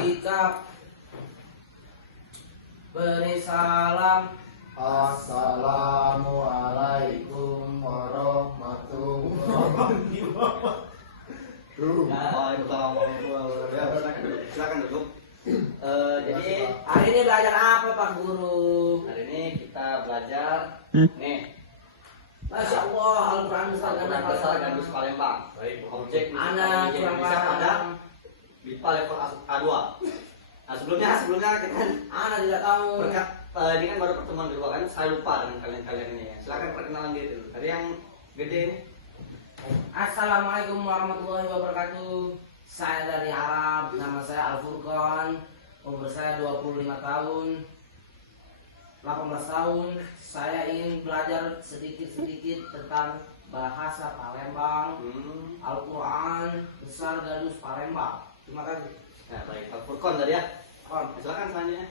sikap, beri salam. Assalamualaikum warahmatullahi wabarakatuh. Silakan duduk. Jadi Hari ini belajar apa Pak Guru? hari ini kita belajar nih Masya Allah, Al-Quran besar Al-Quran besar Gandus Palembang. Objek Anak kurang bisa pada paham. BIPA level A2. Nah sebelumnya kita kan Anak tidak tahu. berkat ini kan baru pertemuan kedua kan, saya lupa dengan kalian ini ya. Silakan perkenalan diri dulu. Tadi yang gede nih. Assalamualaikum warahmatullahi wabarakatuh. Saya dari Arab, nama saya Al-Furqan. Umur saya 25 tahun, 18 tahun. Saya ingin belajar sedikit-sedikit tentang bahasa Palembang, Al-Quran besar Gandus Palembang. Terima kasih. Nah baik, Pak Furqan tadi ya. Kon. Silakan selanjutnya.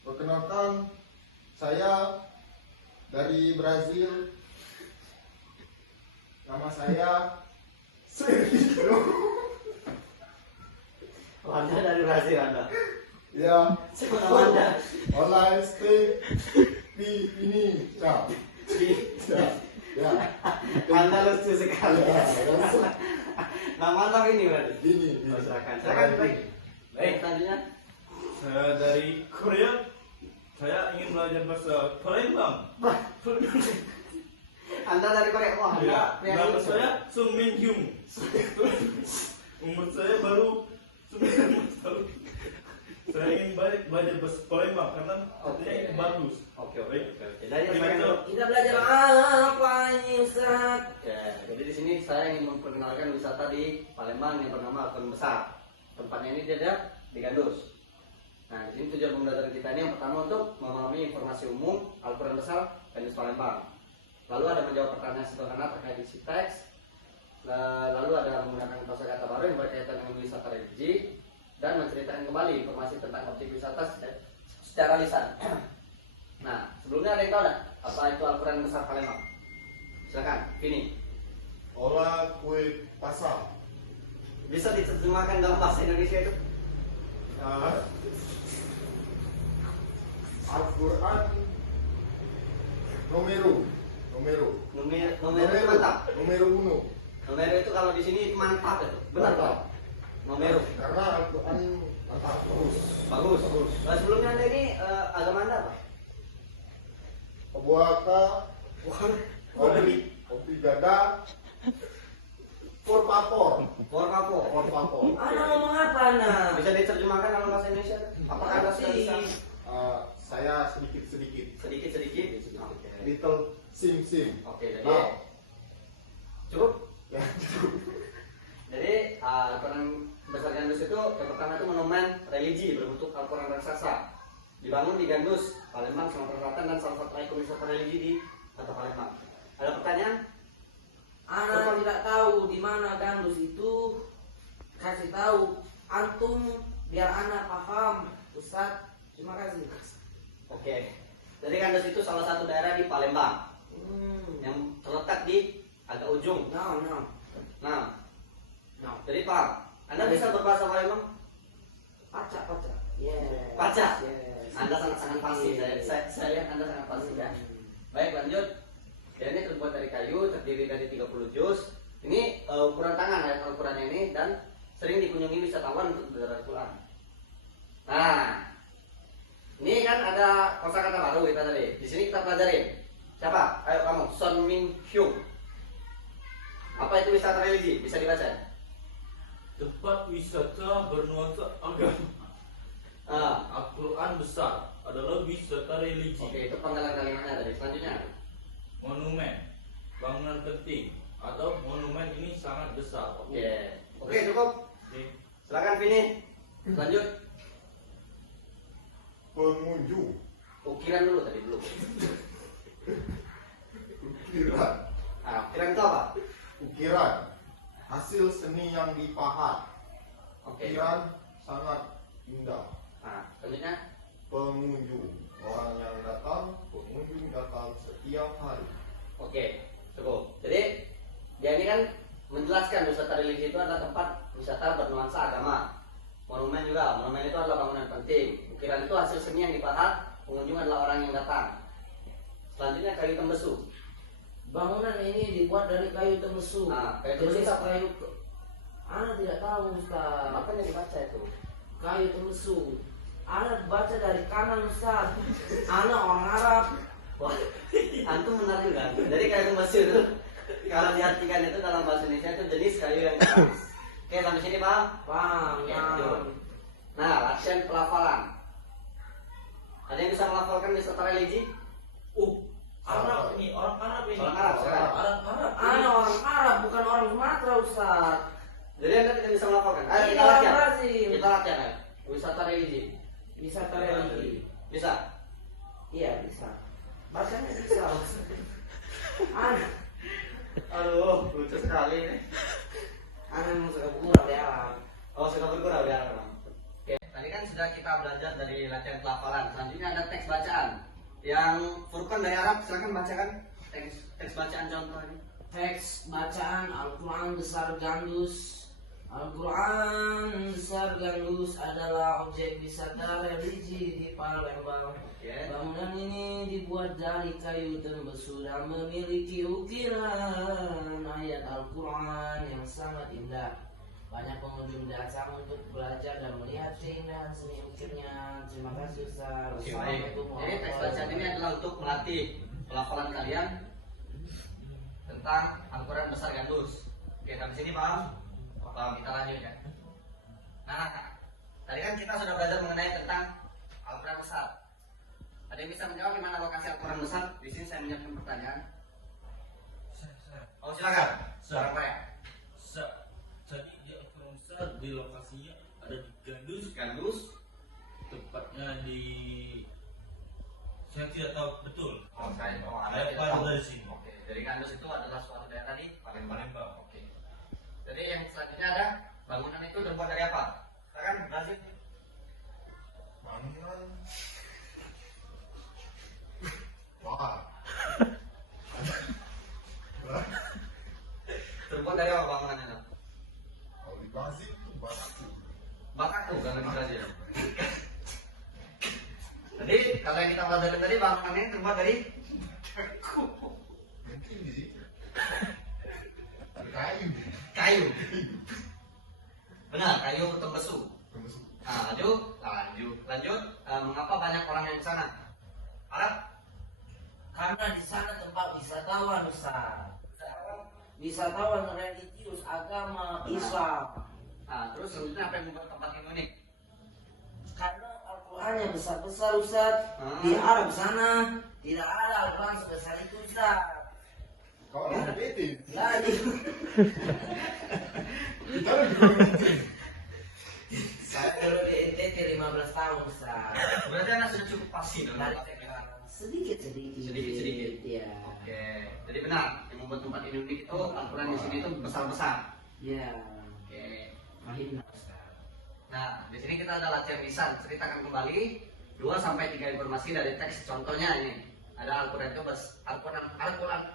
Perkenalkan, saya dari Brazil. Nama saya Sergio. Anda dari Brazil Anda. Ya, Siapa nama Anda? online stay di ini. Ya, Anda lucu sekali. ya. Nama Anda ini berarti. Ini. Silakan. Silakan baik. Baik, selanjutnya. Saya dari Korea. Saya ingin belajar bahasa Palembang. Anda dari Korea. Wah, Anda Ya, nama saya Sung Min Hyung. Umur saya baru 19 tahun. Saya ingin belajar bahasa Palembang karena artinya itu bagus. Oke. Baik. Jadi silakan dulu. Kita belajar apa ini Ustaz? Oke, jadi di sini saya ingin memperkenalkan wisata di Palembang yang bernama Al-Quran Besar. Tempatnya ini ada di Gandus. Nah, di sini tujuan pembelajaran kita ini yang pertama untuk memahami informasi umum Al-Quran Besar Gandus Palembang. Lalu ada menjawab pertanyaan sederhana terkait isi teks. Lalu ada menggunakan kosakata baru yang berkaitan dengan wisata religi dan menceritakan kembali informasi tentang objek wisata secara lisan. Nah, sebelumnya ada yang tahu apa itu Al-Quran Besar Palembang? Silakan, Vini. Olah kue pasar. Bisa diterjemahkan dalam bahasa Indonesia itu? Al-Quran Nomero Nomor itu mantap. Nomero uno. Nomor itu kalau di sini mantap itu. Benar Mantap. Pak? Nomor. Karena Al-Quran mantap terus. Bagus. Nah, sebelumnya Anda ini agama Anda apa? Buaka kopi gada porpapor. Porpapor. Anak ngomong apa Anak? Bisa diterjemahkan dalam bahasa Indonesia? Apakah Anda sudah bisa? Saya sedikit. Sedikit. Oke. Little sim. Oke, jadi Now. cukup. Ya, cukup. Jadi Al-Quran Besar Gandus itu yang pertama itu monumen religi berbentuk Al-Quran raksasa. Dibangun di Gandus, Palembang, Sumatera Selatan dan salah satu ikon wisata religi di kota Palembang. Ada pertanyaan? Anak tidak tahu di mana Gandus itu. Kasih tahu antum biar anak paham. Ustaz, terima kasih. Oke. Jadi Gandus itu salah satu daerah di Palembang yang terletak di agak ujung. No. Nah, No. jadi Pak, Anda bisa berbahasa Palembang? Paca. Yeah. Paca? Yes. Anda sangat fasih. Saya lihat Anda sangat fasih ya. Baik, lanjut. Dan ini terbuat dari kayu, terdiri dari 30 juz. Ini ukuran tangan ayat Al-Qurannya ini dan sering dikunjungi wisatawan untuk belajar Al-Quran. Nah, ini kan ada kosakata baru kita tadi. Di sini kita pelajarin. Siapa? Ayo kamu, Son Min Hyung. Apa itu wisata religi? Bisa dibaca? Tempat wisata bernuansa agama. Al-Quran Besar adalah wisata religi. Oke, itu penggalan kalimatnya tadi. Selanjutnya, Monumen, bangunan penting atau monumen ini sangat besar. Oke, cukup. Oke. Silakan Vini. Lanjut. Pengunjung. Ukiran dulu tadi dulu. Ukiran itu apa? Ukiran hasil seni yang dipahat. Oke. Ukiran sangat indah. Nah, selanjutnya Pengunjung, orang yang datang, pengunjung datang setiap hari. oke, cukup. Jadi dia ini kan menjelaskan wisata religi itu adalah tempat wisata bernuansa agama. Monumen juga, monumen itu adalah bangunan penting. Ukiran itu hasil seni yang dipahat, pengunjung adalah orang yang datang. Selanjutnya kayu tembesu. Bangunan ini dibuat dari kayu tembesu. Nah, kayu Jenis tembesu apa? kayu Ana tidak tahu Ustaz. Apa yang dibaca itu? Kayu tembesu. Ana baca dari kanan Ustaz. Ana orang Arab. Wah, antum benar juga. Jadi kayu tembesu itu kalau diartikan itu dalam bahasa Indonesia itu jenis kayu yang keras. Oke, sampai sini paham? Paham. Oke, Paham. lanjut. Nah, latihan pelafalan. Ada yang bisa melafalkan beserta religi? Arab ini, orang Arab ini. Orang Arab sekarang. Arab. Ana orang Arab bukan orang Sumatera Ustaz. Jadi anda tidak bisa melafalkan. Ayo Iya, kita latihan. Brazil. Kita latihan ya. Wisata religi. Wisata religi. Bisa. Iya bisa. Bacanya bisa. Ana, Aduh, lucu sekali ini. ana mau suka bergurau di Arab. Oh, sudah bergurau ya, Bang. Oke, tadi kan sudah kita belajar dari latihan pelafalan. Selanjutnya ada teks bacaan. Yang Furqan dari Arab, silakan bacakan teks bacaan contoh ini. Teks bacaan Al-Quran besar gandus. Al-Quran besar gandus adalah objek wisata religi di Palembang. Oke. Bangunan ini dibuat dari kayu tembesu dan memiliki ukiran ayat Al-Quran yang sangat indah. Banyak pengunjung datang untuk belajar dan melihat keindahan seni ukirnya. Terima kasih Ustaz. Oke, baik. Jadi teks bacaan ini adalah untuk melatih pelafalan kalian tentang Al-Quran besar gandus. Oke, sampai sini paham? Paham, kita lanjut ya. Nah, tadi kan kita sudah belajar mengenai tentang Al-Quran besar. Ada yang bisa menjawab di mana lokasi Al-Quran besar? Di sini saya menyiapkan pertanyaan. Oh, silakan. Seorang Pak. Jadi di Al-Quran besar di lokasinya ada di Gandus, Gandus. tepatnya di saya tidak tahu betul. Anda Saya tidak tahu tahu. dari sini. Oke, dari Gandus itu adalah suatu daerah di Palembang. Oke. Jadi yang selanjutnya ada bangunan itu terbuat dari apa? Silakan, Nasib. Bangunan. Wah. Terbuat dari apa bangunan itu? Kalau di Brazil itu batu. Bakaku kalau di Brazil. Jadi kalau yang kita pelajari tadi bangunan ini terbuat dari Mungkin di situ. Kayu. kayu. Benar, kayu tembesu. Tembesu. Nah, lanjut. Mengapa banyak orang yang di sana? Arab? Karena di sana tempat wisatawan Ustaz. Wisatawan religius agama Islam. Nah, terus selanjutnya apa yang membuat tempat ini unik? Karena Al-Qurannya besar-besar Ustaz. Hmm. Di Arab sana tidak ada Al-Quran sebesar itu Ustaz. Kau ada bete. Lagi. Kita ada di bete. Saya dulu di NTT 15 tahun Ustaz. Berarti anda sudah cukup pasti dong. Sedikit-sedikit. Sedikit-sedikit. Ya. Oke, jadi benar yang membuat tempat ini unik itu Al-Quran di sini itu besar-besar. Ya. Oke. Mahina Ustaz. Nah, di sini kita ada latihan lisan. Ceritakan kembali 2 sampai 3 informasi dari teks. Contohnya ini. Ada Al-Quran itu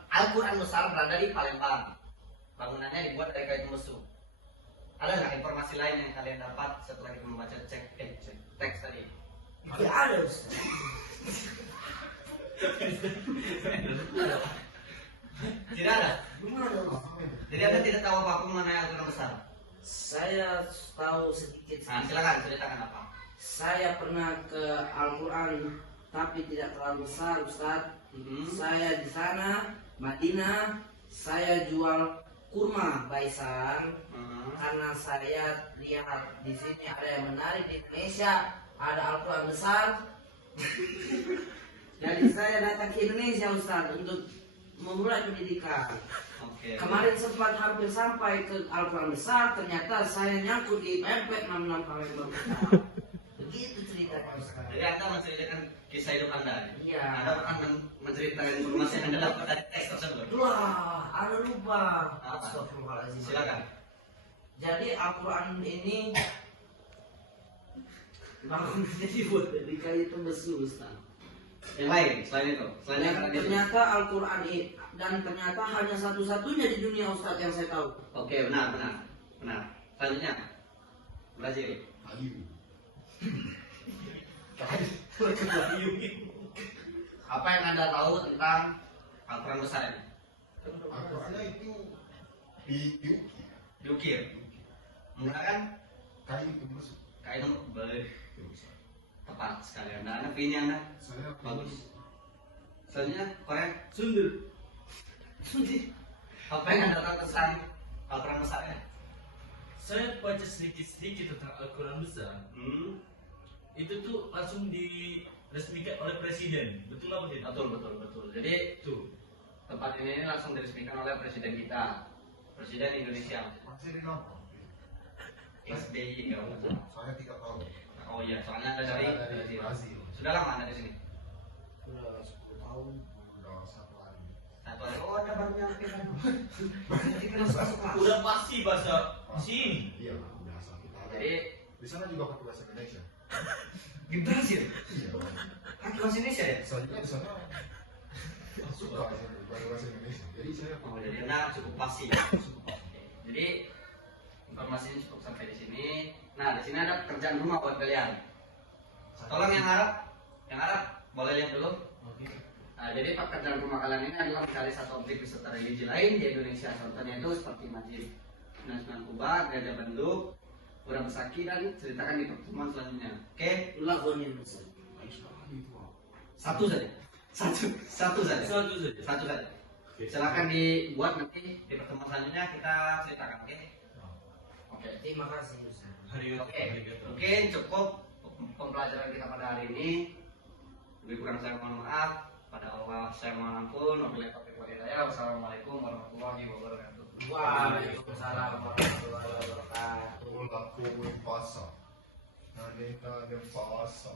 Al-Quran besar berada di Palembang. Bangunannya dibuat dari kayu tembesu. Ada nggak informasi lain yang kalian dapat setelah kita membaca teks tadi? Tidak ada Ustaz. Tidak ada. Gimana Ustaz? Jadi anda tidak tahu apapun mengenai Al-Quran besar. Saya tahu sedikit. Nah, silakan ceritakan apa. Saya pernah ke Al-Quran tapi tidak terlalu besar Ustaz. Saya di sana Madinah, saya jual kurma baisan karena saya lihat di sini ada yang menarik di Indonesia, ada Al-Quran besar. Jadi saya datang ke Indonesia Ustaz untuk memulai pendidikan. Oke. Kemarin sempat hampir sampai ke Al-Quran besar, ternyata saya nyangkut di pempek 66 Palembang. Begitu ceritanya Ustaz. Jadi anda menceritakan kisah hidup anda. Iya. Anda akan menceritakan informasi yang anda dapat dari teks tersebut. Wah, ada lupa. Apa? Astagfirullahaladzim. Silakan. Jadi Al-Quran ini bangunannya dibuat dari kayu tembesu Ustaz. Yang lain selain itu, selain yang Dan ada di sini. ternyata Al-Quran ini dan ternyata hanya satu-satunya di dunia Ustaz yang saya tahu. Oke, benar. Lanjut. Selanjutnya Brazil. Kayu. Apa yang Anda tahu tentang Al-Quran besar ini? Al-Qurannya itu Diukir menggunakan kayu itu masuk. kain boleh tepat sekali Anda pilih Anda Saya bagus. Selanjutnya Korea. Sunda. Apa yang Anda tahu tentang Al-Quran besar ya? Saya baca sedikit-sedikit tentang Al-Quran besar. Itu tuh langsung diresmikan oleh presiden. Betul apa tidak? Betul. Jadi Tuh. tempat ini langsung diresmikan oleh presiden kita, presiden Indonesia. masih di nama. SBY kalau nggak salah. Saya 3 tahun. Oh iya, soalnya Anda Saya dari dari Brazil. Sudah lama Anda di sini? Sudah 10 tahun. Udah 1 hari. Satu hari. Oh, Anda baru nyampe kan? Berarti kena masuk kelas. Udah pasti bahasa sini. Iya, biasa kita ada. Jadi Di sana juga pakai bahasa Indonesia. di Brazil, Iya. kan bahasa Indonesia ya? Saya juga di sana suka bahasa Indonesia. Jadi saya Oh, jadi Anda cukup pasti. Jadi informasinya cukup sampai di sini. Nah, di sini ada pekerjaan rumah buat kalian. Tolong yang Arab boleh lihat dulu. Nah, jadi pekerjaan rumah kalian ini adalah mencari satu objek wisata religi lain di Indonesia. Contohnya itu seperti Masjid Sunan Kuba, Gajah Bandung, Pura Besaki, dan ceritakan di pertemuan selanjutnya. Oke, Lagonin. satu saja. Satu saja. Satu saja. Silakan dibuat nanti di pertemuan selanjutnya kita ceritakan. Oke. Terima kasih Ustaz. Oke, mungkin cukup pembelajaran kita pada hari ini. Lebih kurang saya mohon maaf. Pada Allah saya mohon ampun. Wabillahi taufiq wal hidayah. Wassalamualaikum warahmatullahi wabarakatuh. Waalaikumsalam warahmatullahi wabarakatuh. Lakukan puasa. Nada pasa.